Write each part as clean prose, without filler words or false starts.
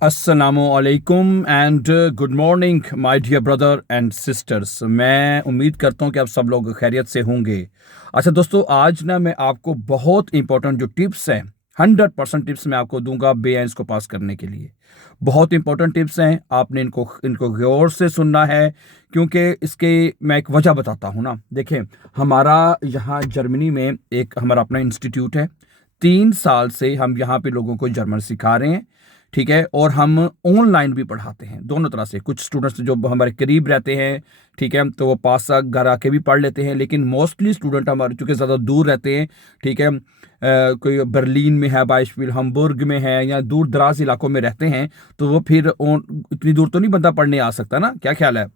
अस्सलामुअलैकुम and good morning my dear brother and sisters. मैं उम्मीद करता हूँ कि आप सब लोग खैरियत से होंगे। अच्छा दोस्तों, आज ना मैं आपको बहुत इंपॉर्टेंट जो टिप्स हैं, 100% टिप्स मैं आपको दूंगा बेआइंस को पास करने के लिए। बहुत इंपॉर्टेंट टिप्स हैं, आपने इनको इनको गौर से सुनना है, क्योंकि इसके मैं एक वजह बताता हूँ ना। देखें, हमारा यहाँ जर्मनी में एक हमारा अपना इंस्टीट्यूट है। 3 साल से हम यहाँ पे लोगों को जर्मन सिखा रहे हैं, ठीक है। और हम ऑनलाइन भी पढ़ाते हैं, दोनों तरह से। कुछ स्टूडेंट्स जो हमारे करीब रहते हैं, ठीक है, तो वो पास घर आके भी पढ़ लेते हैं, लेकिन मोस्टली स्टूडेंट हमारे चूंकि ज़्यादा दूर रहते हैं, ठीक है, कोई बर्लिन में है, बाइशफील हमबुर्ग में है, या दूर दराज इलाकों में रहते हैं, तो वो फिर इतनी दूर तो नहीं बंदा पढ़ने आ सकता ना, क्या ख्याल है।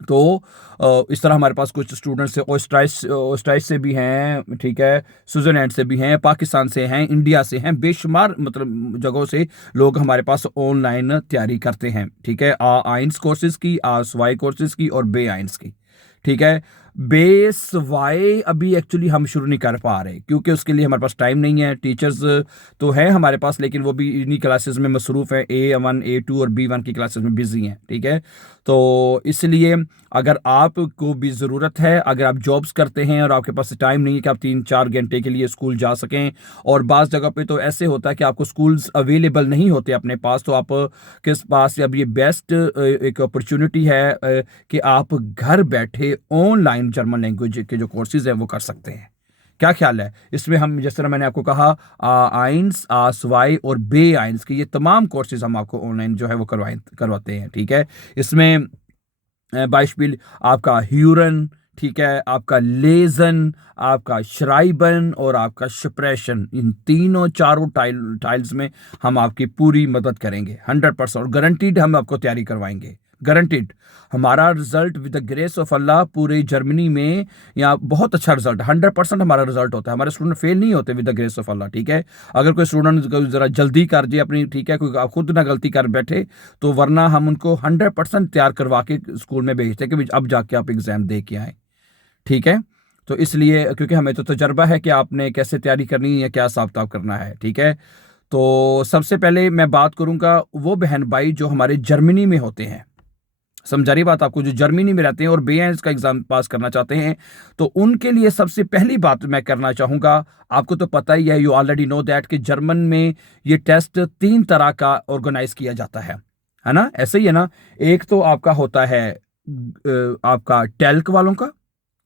तो इस तरह हमारे पास कुछ स्टूडेंट्स ऑस्ट्राइस ऑस्ट्राइस से भी हैं, ठीक है, स्विट्जरलैंड से भी हैं, पाकिस्तान से हैं, इंडिया से हैं, बेशुमार मतलब जगहों से लोग हमारे पास ऑनलाइन तैयारी करते हैं, ठीक है। आइंस कोर्सेज की, स्वाई कोर्सेज की और बे आइंस की, ठीक है। बेस वाई अभी एक्चुअली हम शुरू नहीं कर पा रहे, क्योंकि उसके लिए हमारे पास टाइम नहीं है। टीचर्स तो हैं हमारे पास, लेकिन वो भी इन्हीं क्लासेस में मसरूफ़ हैं। A1 A2 और B1 की क्लासेस में बिजी हैं, ठीक है। तो इसलिए अगर आपको भी ज़रूरत है, अगर आप जॉब्स करते हैं और आपके पास टाइम नहीं है कि आप 3-4 घंटे के लिए स्कूल जा सकें, और बाज़ जगह पे तो ऐसे होता है कि आपको स्कूल्स अवेलेबल नहीं होते अपने पास, तो आप किस पास अब ये बेस्ट एक अपॉर्चुनिटी है कि आप घर बैठे ऑनलाइन जर्मन लैंग्वेज के जो कोर्सेज हैं वो कर सकते हैं। क्या ख्याल है इसमें? हम जिस तरह मैंने आपको कहा, आइंस, स्वाई और बे आइंस के ये तमाम कोर्सेज हम आपको ऑनलाइन जो है वो करवाते हैं, ठीक है। इसमें बाइशबिल आपका ह्यूरन, ठीक है, आपका लेजन, आपका श्राइबन और आपका शप्रेशन, इन तीनों चारों टाइल्स में हम आपकी पूरी मदद करेंगे 100%, और गारंटीड हम आपको तैयारी करवाएंगे, गारंटीड। हमारा result with the grace of Allah पूरे जर्मनी में यहाँ बहुत अच्छा रिजल्ट, 100% हमारा रिजल्ट होता है। हमारे स्टूडेंट फेल नहीं होते विद द ग्रेस ऑफ अल्लाह, ठीक है। अगर कोई स्टूडेंट जरा जल्दी कर जाए अपनी, ठीक है, कोई खुद ना गलती कर बैठे, तो वरना हम उनको 100% तैयार करवा के स्कूल में भेजते हैं कि अब जाके आप एग्जाम दे के आए, ठीक है। तो इसलिए क्योंकि हमें तो तजर्बा है कि आपने कैसे तैयारी करनी है, क्या हिसाब किताब करना है, ठीक है। तो सबसे पहले मैं बात करूंगा वो बहन भाई जो हमारे जर्मनी में होते हैं। समझा रही बात आपको? जो जर्मनी में रहते हैं और बेआइंस का एग्जाम पास करना चाहते हैं, तो उनके लिए सबसे पहली बात मैं करना चाहूंगा, आपको तो पता ही है, यू ऑलरेडी नो दैट, कि जर्मन में ये टेस्ट 3 तरह का ऑर्गेनाइज किया जाता है ना? ऐसे ही है ना। एक तो आपका होता है आपका टेल्क वालों का,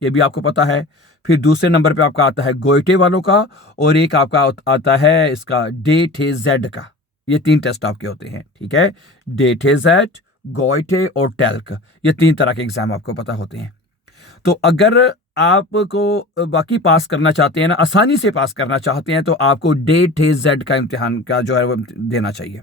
ये भी आपको पता है। फिर दूसरे नंबर पे आपका आता है गोइटे वालों का, और एक आपका आता है इसका डे टे जेड का। ये 3 टेस्ट आपके होते हैं, ठीक है। डे टे जेड, गोइटे और टेल्क, ये 3 तरह के एग्जाम आपको पता होते हैं। तो अगर आपको बाकी पास करना चाहते हैं ना, आसानी से पास करना चाहते हैं, तो आपको डे टे जेड का इम्तिहान का जो है वो देना चाहिए।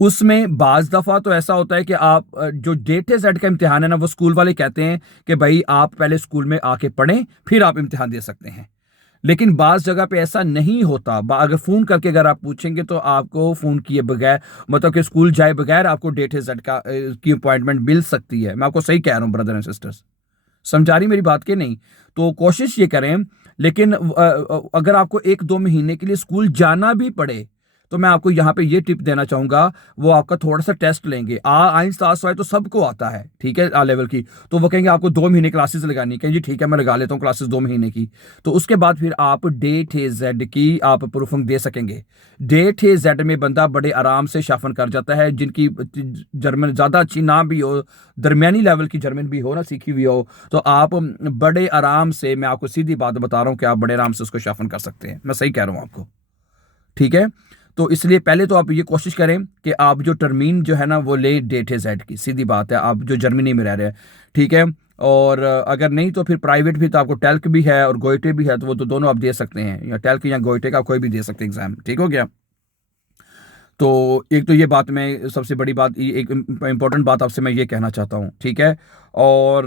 उसमें बाज दफ़ा तो ऐसा होता है कि आप जो डेटे सेट का इम्तिहान है ना, वो स्कूल वाले कहते हैं कि भाई आप पहले स्कूल में आके पढ़ें, फिर आप इम्तिहान दे सकते हैं। लेकिन बाज़ जगह पे ऐसा नहीं होता। अगर फ़ोन करके अगर आप पूछेंगे, तो आपको फ़ोन किए बगैर, मतलब कि स्कूल जाए बगैर, आपको डेटे सेट का की अपॉइंटमेंट मिल सकती है। मैं आपको सही कह रहा हूँ ब्रदर एंड सिस्टर्स, समझा रही मेरी बात के नहीं? तो कोशिश ये करें। लेकिन अगर आपको 1-2 महीने के लिए स्कूल जाना भी पड़े, तो मैं आपको यहाँ पे ये टिप देना चाहूंगा, वो आपका थोड़ा सा टेस्ट लेंगे। आइंस आसवाई तो सबको आता है, ठीक है, लेवल की। तो वो कहेंगे आपको 2 महीने क्लासेस लगानी, कहेंगे जी ठीक है मैं लगा लेता हूँ क्लासेस 2 महीने की। तो उसके बाद फिर आप डे टे जेड की आप प्रूफिंग दे सकेंगे। डे टे जेड में बंदा बड़े आराम से शाफन कर जाता है, जिनकी जर्मन ज़्यादा अच्छी ना भी हो, दरमियानी लेवल की जर्मन भी हो ना, सीखी हुई हो, तो आप बड़े आराम से, मैं आपको सीधी बात बता रहा हूँ कि आप बड़े आराम से उसको शाफन कर सकते हैं। मैं सही कह रहा हूँ आपको, ठीक है। तो इसलिए पहले तो आप ये कोशिश करें कि आप जो टर्मीन जो है ना वो ले डेटे जेड की, सीधी बात है, आप जो जर्मनी में रह रहे हैं, ठीक है। और अगर नहीं तो फिर प्राइवेट भी, तो आपको टेल्क भी है और गोइटे भी है, तो वो तो दोनों आप दे सकते हैं, या टेल्क या गोइटे का कोई भी दे सकते हैं एग्जाम, ठीक हो गया। तो एक तो ये बात, मैं सबसे बड़ी बात, एक इम्पॉर्टेंट बात आपसे मैं ये कहना चाहता हूँ, ठीक है। और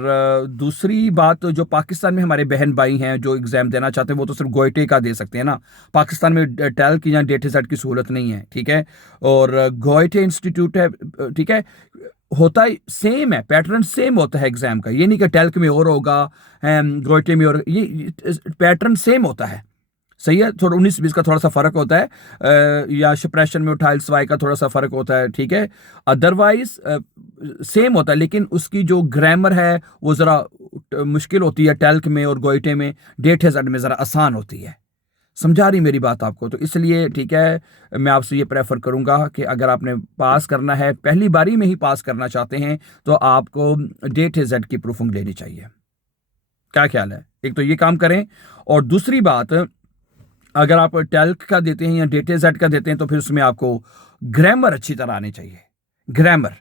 दूसरी बात, तो जो पाकिस्तान में हमारे बहन भाई हैं जो एग्ज़ाम देना चाहते हैं, वो तो सिर्फ गोइटे का दे सकते हैं ना। पाकिस्तान में टेल की या डेटे सेट की सहूलत नहीं है, ठीक है। और गोइटे इंस्टीट्यूट है, ठीक है। होता है सेम है, पैटर्न सेम होता है एग्ज़ाम का। ये नहीं कि टेल्क में और होगा, गोइटे में और, ये पैटर्न सेम होता है, सही है, थोड़ा 19-20 का थोड़ा सा फर्क होता है, या सप्रेशन में उठाइल स्वाई का थोड़ा सा फर्क होता है, ठीक है। अदरवाइज सेम होता है, लेकिन उसकी जो ग्रामर है वो ज़रा मुश्किल होती है टेल्क में और गोइटे में, डेट हेजेड में ज़रा आसान होती है। समझा रही मेरी बात आपको? तो इसलिए ठीक है, मैं आपसे ये प्रेफर करूंगा कि अगर आपने पास करना है, पहली बारी में ही पास करना चाहते हैं, तो आपको डेट हेजेड की प्रूफिंग लेनी चाहिए। क्या ख्याल है? एक तो ये काम करें, और दूसरी बात, अगर आप टेल्क का देते हैं या डेटा जेड का देते हैं तो फिर उसमें आपको ग्रामर अच्छी तरह आनी चाहिए। ग्रामर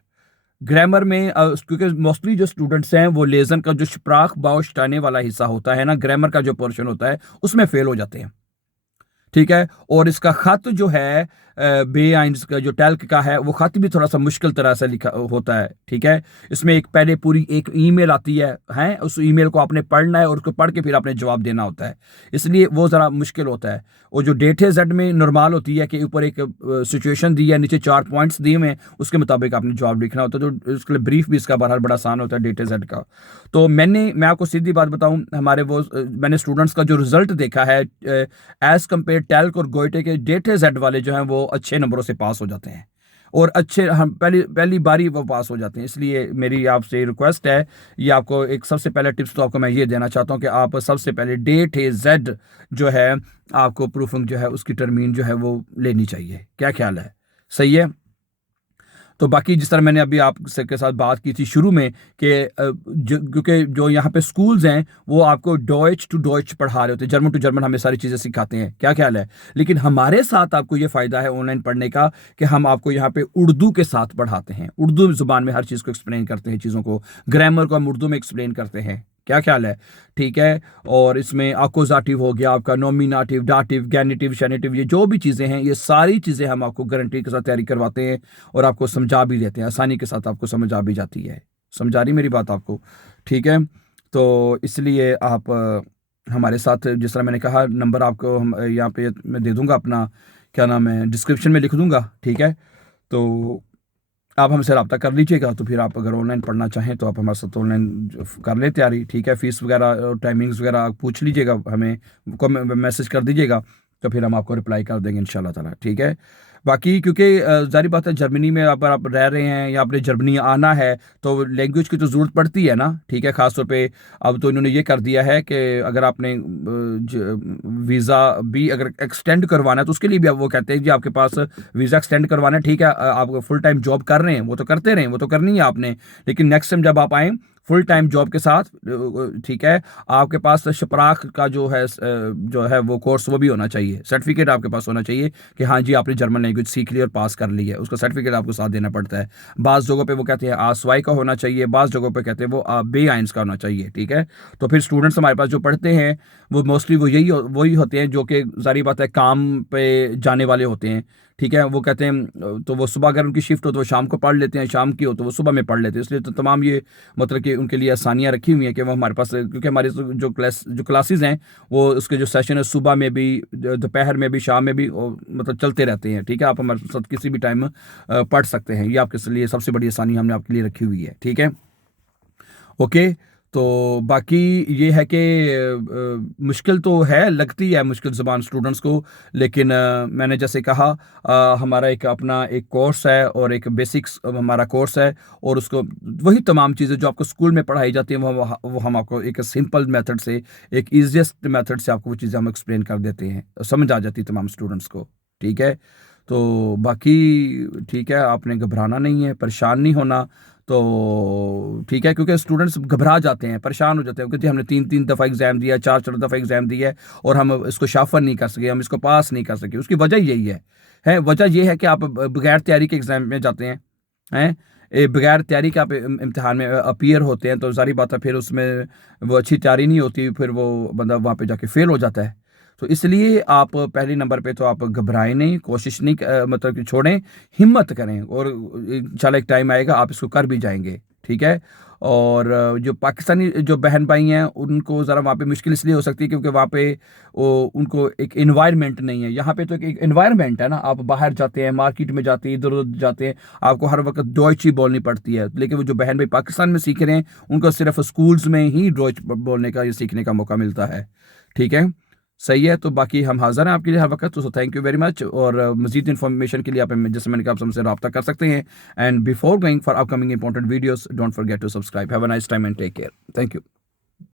ग्रामर में क्योंकि मोस्टली जो स्टूडेंट्स हैं वो लेजन का जो स्प्राख बाउस्टाने वाला हिस्सा होता है ना, ग्रामर का जो पोर्शन होता है, उसमें फेल हो जाते हैं, ठीक है। और इसका खत जो है बे आइंस का जो टेल्क का है, वो खत भी थोड़ा सा मुश्किल तरह से लिखा होता है, ठीक है। इसमें एक पहले पूरी एक ईमेल आती है, उस ईमेल को आपने पढ़ना है और उसको पढ़ के फिर आपने जवाब देना होता है, इसलिए वो ज़रा मुश्किल होता है। और जो डेट है जेड में नॉर्मल होती है कि ऊपर एक सिचुएशन दी है, नीचे 4 पॉइंट्स दिए हुए हैं, उसके मुताबिक आपने जवाब लिखना होता है, तो उसके लिए ब्रीफ भी इसका बहरहाल बड़ा आसान होता है डेट है जेड का। तो मैं आपको सीधी बात बताऊं, हमारे मैंने स्टूडेंट्स का जो रिजल्ट देखा है, एज कम्पेयर टेल्क और गोइटे के, डेटा जेड वाले जो हैं वो अच्छे नंबरों से पास हो जाते हैं, और अच्छे, हम पहली पहली बारी वो पास हो जाते हैं। इसलिए मेरी आपसे रिक्वेस्ट है, ये आपको एक सबसे पहले टिप्स तो आपको मैं ये देना चाहता हूँ कि आप सबसे पहले डेट है जेड जो है, आपको प्रूफिंग जो है उसकी टर्मीन जो है वो लेनी चाहिए। क्या ख्याल है? सही है। तो बाकी जिस तरह मैंने अभी आपसे के साथ बात की थी शुरू में कि क्योंकि जो यहाँ पे स्कूल्स हैं वो आपको डॉइच टू डॉइच पढ़ा रहे होते हैं, जर्मन टू जर्मन हमें सारी चीज़ें सिखाते हैं। क्या ख्याल है? लेकिन हमारे साथ आपको ये फ़ायदा है ऑनलाइन पढ़ने का कि हम आपको यहाँ पे उर्दू के साथ पढ़ाते हैं, उर्दू ज़ुबान में हर चीज़ को एक्सप्लेन करते हैं, चीज़ों को, ग्रामर को हम उर्दू में एक्सप्लेन करते हैं। क्या ख्याल है? ठीक है। और इसमें अकोजाटिव हो गया आपका, नॉमिनाटिव, डाटिव, गैनिटिव, शेनिटिव, ये जो भी चीज़ें हैं, ये सारी चीज़ें हम आपको गारंटी के साथ तैयारी करवाते हैं और आपको समझा भी देते हैं, आसानी के साथ आपको समझ आ भी जाती है। समझा रही मेरी बात आपको? ठीक है। तो इसलिए आप हमारे साथ, जिस तरह मैंने कहा, नंबर आपको हम यहाँ पे मैं दे दूंगा अपना, क्या नाम है, डिस्क्रिप्शन में लिख दूंगा, ठीक है। तो आप हमसे रब्ता कर लीजिएगा, तो फिर आप अगर ऑनलाइन पढ़ना चाहें तो आप हमारे साथ ऑनलाइन कर लें तैयारी, ठीक है। फीस वगैरह और टाइमिंग्स वगैरह आप पूछ लीजिएगा, हमें मैसेज कर दीजिएगा, तो फिर हम आपको रिप्लाई कर देंगे इंशाल्लाह ताला, ठीक है। बाकी क्योंकि जारी बात है, जर्मनी में अगर आप रह रहे हैं या आपने जर्मनी आना है तो लैंग्वेज की तो ज़रूरत पड़ती है ना, ठीक है। ख़ासतौर पे अब तो इन्होंने ये कर दिया है कि अगर आपने वीज़ा भी अगर एक्सटेंड करवाना है तो उसके लिए भी अब वो कहते हैं जी आपके पास वीज़ा एक्सटेंड करवाना है, ठीक है, आप फुल टाइम जॉब कर रहे हैं, वो तो करते रहें, वो तो करनी है आपने, लेकिन नेक्स्ट टाइम जब आप आएँ फुल टाइम जॉब के साथ, ठीक है, आपके पास शपराक का जो है वो कोर्स वो भी होना चाहिए, सर्टिफिकेट आपके पास होना चाहिए कि हाँ जी आपने जर्मन लैंग्वेज सीख ली और पास कर ली है, उसका सर्टिफिकेट आपको साथ देना पड़ता है। बाज़ जगहों पे वो कहते हैं आसवाई का होना चाहिए, बाज़ जगहों पे कहते हैं वो बे आइंस का होना चाहिए, ठीक है। तो फिर स्टूडेंट्स हमारे पास जो पढ़ते हैं वो मोस्टली वही होते हैं जो कि जारी बात है काम पे जाने वाले होते हैं, ठीक है। वो कहते हैं तो वो सुबह अगर उनकी शिफ्ट हो तो वो शाम को पढ़ लेते हैं, शाम की हो तो वो सुबह में पढ़ लेते हैं, इसलिए तो तमाम ये मतलब कि उनके लिए आसानियाँ रखी हुई हैं कि वो हमारे पास, क्योंकि हमारे जो क्लासेस हैं वो उसके जो सेशन है सुबह में भी, दोपहर में भी, शाम में भी, मतलब चलते रहते हैं, ठीक है। आप हमारे साथ किसी भी टाइम पढ़ सकते हैं, ये आपके लिए सबसे बड़ी आसानी हमने आपके लिए रखी हुई है, ठीक है। ओके। तो बाकी ये है कि मुश्किल तो है, लगती है मुश्किल ज़बान स्टूडेंट्स को, लेकिन मैंने जैसे कहा हमारा एक अपना एक कोर्स है और एक बेसिक्स हमारा कोर्स है, और उसको वही तमाम चीज़ें जो आपको स्कूल में पढ़ाई जाती हैं वो हम आपको एक सिंपल मेथड से, एक ईजीएस्ट मेथड से आपको वो चीज़ें हम एक्सप्लेन कर देते हैं, समझ आ जाती है तमाम स्टूडेंट्स को, ठीक है। तो बाकी ठीक है, आपने घबराना नहीं है, परेशान नहीं होना, तो ठीक है, क्योंकि स्टूडेंट्स घबरा जाते हैं, परेशान हो जाते हैं, क्योंकि हमने 3-3 दफ़ा एग्ज़ाम दिया, 4-4 दफ़ा एग्ज़ाम दिया है और हम इसको शाफर नहीं कर सके, हम इसको पास नहीं कर सके। उसकी वजह यही है वजह यह है कि आप बगैर तैयारी के एग्ज़ाम में जाते हैं बगैर तैयारी के आप इम्तिहान में अपीयर होते हैं, तो सारी बात है फिर उसमें वो अच्छी तैयारी नहीं होती, फिर वो बंदा वहाँ पे जाके फेल हो जाता है। तो इसलिए आप पहले नंबर पे तो आप घबराएं नहीं, कोशिश नहीं मतलब कि छोड़ें, हिम्मत करें, और इंशाल्लाह एक टाइम आएगा आप इसको कर भी जाएंगे, ठीक है। और जो पाकिस्तानी जो बहन भाई हैं उनको ज़रा वहाँ पे मुश्किल इसलिए हो सकती है क्योंकि वहाँ पे उनको एक इन्वायरमेंट नहीं है। यहाँ पे तो एक इन्वायरमेंट है ना, आप बाहर जाते हैं, मार्केट में जाते हैं, इधर उधर जाते हैं, आपको हर वक्त डॉइच ही बोलनी पड़ती है, लेकिन वो जो बहन भाई पाकिस्तान में सीख रहे हैं उनको सिर्फ स्कूल्स में ही डॉइच बोलने का या सीखने का मौका मिलता है, ठीक है। सही है, तो बाकी हम हाज़िर हैं आपके लिए हर वक़्त, तो थैंक यू वेरी मच। और मज़ीद इन्फॉर्मेशन के लिए आप जैसे मैंने कहा आप हमसे रब्ता कर सकते हैं। And before going for upcoming important videos, don't forget to subscribe. Have a nice time and take care. Thank you.